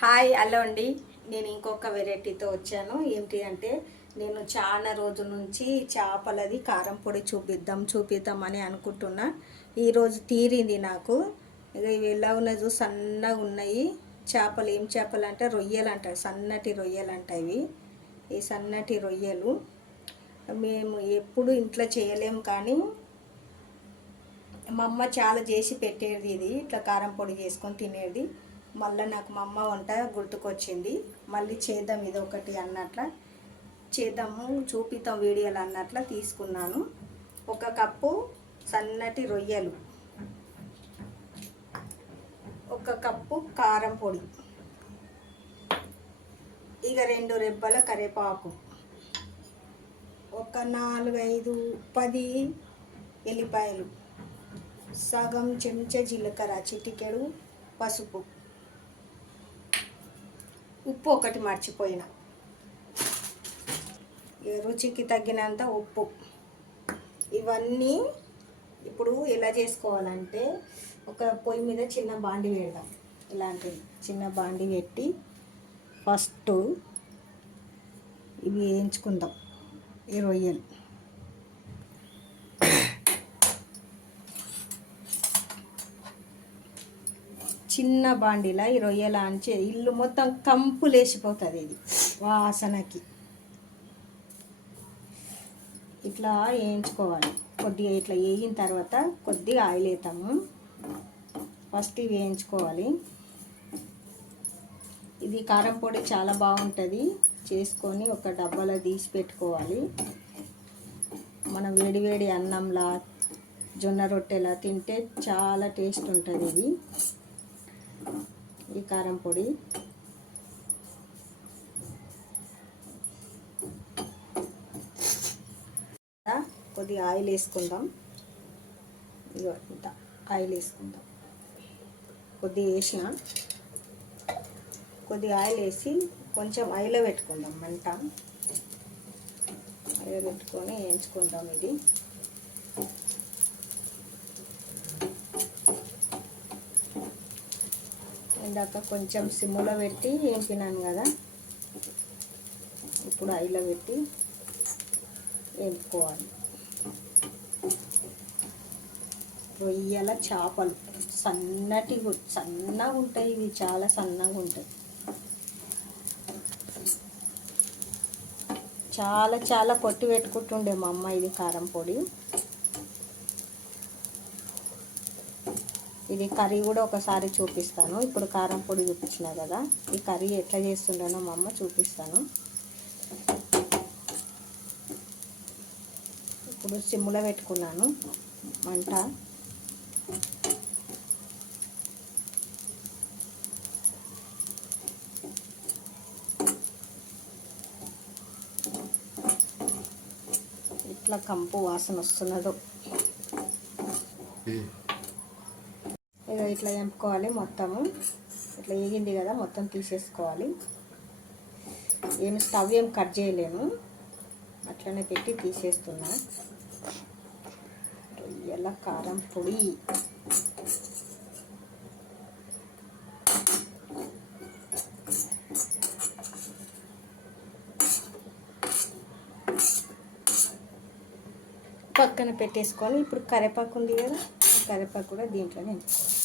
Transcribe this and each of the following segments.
Hi hello అండి. నేను ఇంకొక వెరైటీతో వచ్చాను. ఏంటి అంటే నేను చాలా రోజుల నుంచి చేపలది కారం పొడి చూపిద్దామని అనుకుంటున్నా. ఈరోజు తీరింది నాకు. ఇక ఇవి ఎలా ఉన్నాయి, సన్నగా ఉన్నాయి చేపలు. ఏం చేపలు అంటే రొయ్యలు అంటారు, సన్నటి రొయ్యలు అంటాయి. ఈ సన్నటి రొయ్యలు మేము ఎప్పుడు ఇంట్లో చేయలేము, కానీ మా అమ్మ చాలా చేసి పెట్టేది. ఇది ఇట్లా కారం పొడి చేసుకొని తినేది. మళ్ళీ నాకు మా అమ్మ వంట గుర్తుకొచ్చింది. మళ్ళీ చేద్దాం ఇది ఒకటి అన్నట్ల చేద్దాము, చూపిద్దాం వీడియోలు అన్నట్ల తీసుకున్నాను. ఒక కప్పు సన్నటి రొయ్యలు, ఒక కప్పు కారం పొడి, ఇక 2 రెబ్బల కరివేపాకు, ఒక 4, 5, 10 ఎల్లిపాయలు, సగం చెంచా జీలకర్ర, చిటికెడు పసుపు, ఉప్పు ఒకటి మర్చిపోయిన, రుచికి తగ్గినంత ఉప్పు. ఇవన్నీ ఇప్పుడు ఎలా చేసుకోవాలంటే, ఒక పొయ్యి మీద చిన్న బాండి పెడదాం. ఇలాంటిది చిన్న బాండి పెట్టి ఫస్ట్ ఇవి వేయించుకుందాం. ఈ రొయ్యలు చిన్న బాండీలా ఈ రొయ్యల అంచే ఇల్లు మొత్తం కంపు లేచిపోతుంది. ఇది వాసనకి ఇట్లా వేయించుకోవాలి. కొద్దిగా ఇట్లా వేయిన తర్వాత కొద్దిగా ఆయిల్ వేస్తాము. ఫస్ట్ ఇవి వేయించుకోవాలి. ఇది కారం పొడి చాలా బాగుంటుంది. చేసుకొని ఒక డబ్బాలో తీసి పెట్టుకోవాలి. మన వేడివేడి అన్నంలా, జొన్న రొట్టెలా తింటే చాలా టేస్ట్ ఉంటుంది ఇది. ఈ కారం పొడి కొద్దిగా ఆయిల్ వేసుకుందాం. ఇగో ఇంత ఆయిల్ వేసుకుందాం. కొద్దిగా వేసిన, కొద్దిగా ఆయిల్ వేసి కొంచెం ఆయిల్లో పెట్టుకుందాం. మంట ఆయిల్ పెట్టుకొని వేయించుకుందాం. ఇది ఇందాక కొంచెం సిమ్లో పెట్టి వేపినాను కదా, ఇప్పుడు ఆయిల్లో పెట్టి వేపుకోవాలి. రొయ్యల చేపలు సన్నగా ఉంటాయి. ఇవి చాలా సన్నగా ఉంటాయి. చాలా కొట్టి పెట్టుకుంటుండే మా అమ్మ ఇది కారం పొడి. ఇది కర్రీ కూడా ఒకసారి చూపిస్తాను. ఇప్పుడు కారం పొడి చూపించిన కదా, ఈ కర్రీ ఎట్లా చేస్తుండేనో మా అమ్మ చూపిస్తాను. ఇప్పుడు సిమ్లో పెట్టుకున్నాను మంట. ఇట్లా కంపు వాసన వస్తున్నదో ఇక ఇట్లా ఎంపుకోవాలి. మొత్తము ఇట్లా వేగింది కదా, మొత్తం తీసేసుకోవాలి. స్టవ్ ఏం కట్ చేయలేము, అట్లనే పెట్టి తీసేస్తున్నా. రొయ్యల కారం పొడి పక్కన పెట్టేసుకొని, ఇప్పుడు కరివేపాకు ఉంది కదా, కరివేపాకు కూడా దీంట్లోనే ఎంచుకోవాలి.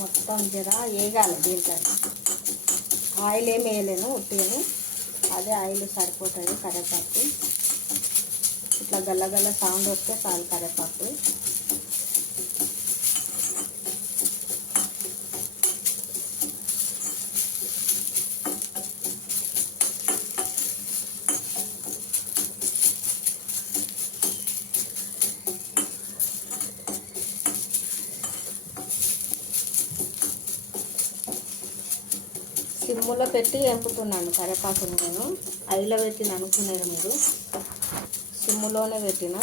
మొత్తం జర వేగాలి. దీంట్లో ఆయిల్ ఏమి వేయలేను, ఉట్టిను అదే ఆయిల్ సరిపోతుంది. కరివేపాకు ఇట్లా గల్లగల్ల సౌండ్ వస్తే చాలు. కరివేపాకు సిమ్ములో పెట్టి ఎంపుతున్నాను కరివేపాకుని. నేను ఆయిల్లో పెట్టిన అనుకున్నారు మీరు, సిమ్ములోనే పెట్టిన.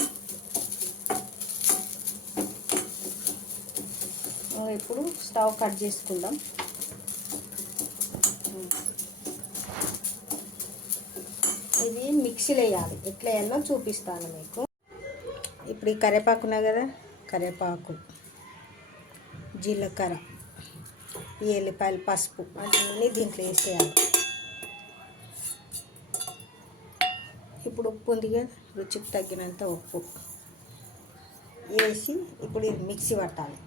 ఇప్పుడు స్టవ్ కట్ చేసుకుందాం. మిక్సీలో వేయాలి. ఎట్లా వేయాలో చూపిస్తాను మీకు. ఇప్పుడు ఈ కరివేపాకు ఉన్నాయి కదా, కరివేపాకు, జీలకర్ర, ఈ ఎల్లిపాయలు, పసుపు అన్నీ దీంట్లో వేసేయాలి. ఇప్పుడు ఉప్పు ఉంది కదా, రుచికి తగ్గినంత ఉప్పు వేసి ఇప్పుడు ఇది మిక్సీ పట్టాలి.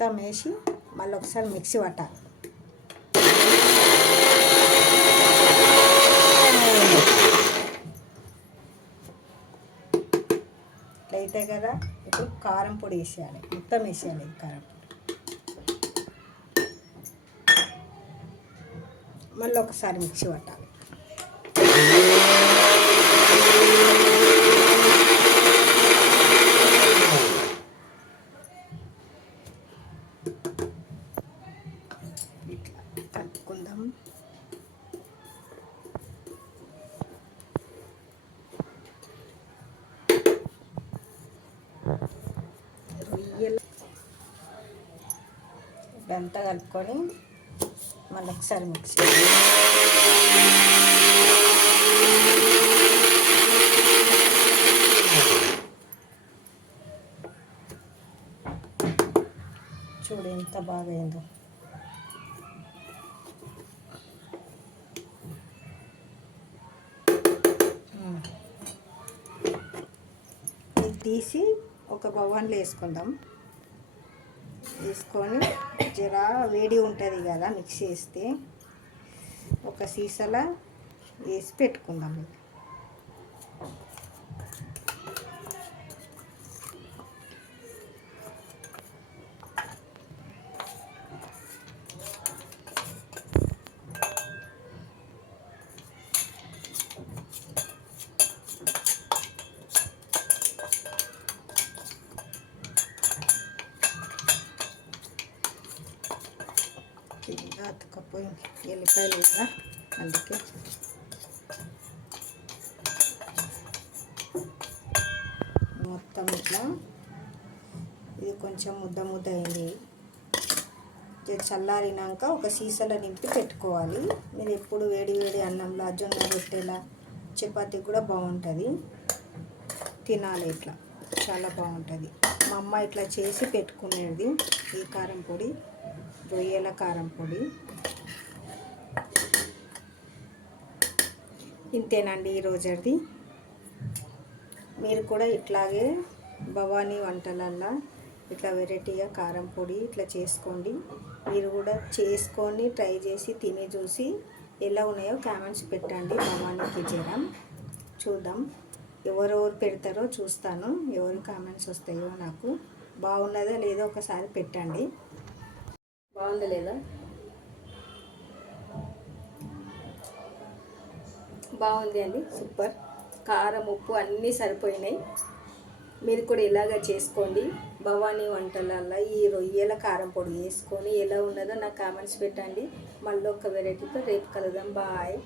మొత్తం వేసి మళ్ళీ ఒకసారి మిక్సీ పట్టాలి. అయితే కదా ఇప్పుడు కారం పొడి వేసేయాలి. మొత్తం వేసేయాలి కారం పొడి. మళ్ళీ ఒకసారి మిక్సీ పట్టాలి. ఇట్లా కలుపుకుందాం. రొయ్యలు ఇదంతా కలుపుకొని మళ్ళీ ఒకసారి మిక్స్ చూడు ఎంత బాగా అయిందో. ఇది తీసి ఒక బౌల్లో వేసుకుందాం. వేసుకొని జరా వేడి ఉంటుంది కదా, మిక్స్ చేస్తే ఒక సీసాలో వేసి పెట్టుకుందాం. అతుకపోయింది ఎల్లిపాయలు కదా, అందుకే మొత్తం ఇట్లా ఇది కొంచెం ముద్ద ముద్ద అయింది. చల్లారినాక ఒక సీసాలో నింపి పెట్టుకోవాలి. మీరు ఎప్పుడు వేడి వేడి అన్నంలో, జొన్న రొట్టెలా, చపాతీ కూడా బాగుంటుంది. తినాలి ఇట్లా, చాలా బాగుంటుంది. మా అమ్మ ఇట్లా చేసి పెట్టుకునేది. ఈ కారం పొడి రొయ్యల కారం పొడి. ఇంతేనండి ఈరోజుది. మీరు కూడా ఇట్లాగే భవానీ వంటలల్లో ఇట్లా వెరైటీగా కారం పొడి ఇట్లా చేసుకోండి. మీరు కూడా చేసుకొని ట్రై చేసి తిని చూసి ఎలా ఉన్నాయో కామెంట్స్ పెట్టండి. భవానీ కిచెన్ చూద్దాం, ఎవరెవరు పెడతారో చూస్తాను. ఎవరు కామెంట్స్ వస్తాయో నాకు. బాగున్నదో లేదో ఒకసారి పెట్టండి. బాగుందా లేదా? బాగుంది అండి, సూపర్. కారం, ఉప్పు అన్నీ సరిపోయినాయి. మీరు కూడా ఇలాగ చేసుకోండి. భవానీ వంటలల్లో ఈ రొయ్యల కారం పొడి వేసుకొని ఎలా ఉన్నదో నాకు కామెంట్స్ పెట్టండి. మళ్ళీ ఒక వెరైటీతో రేపు కలుద్దాం. బాయ్.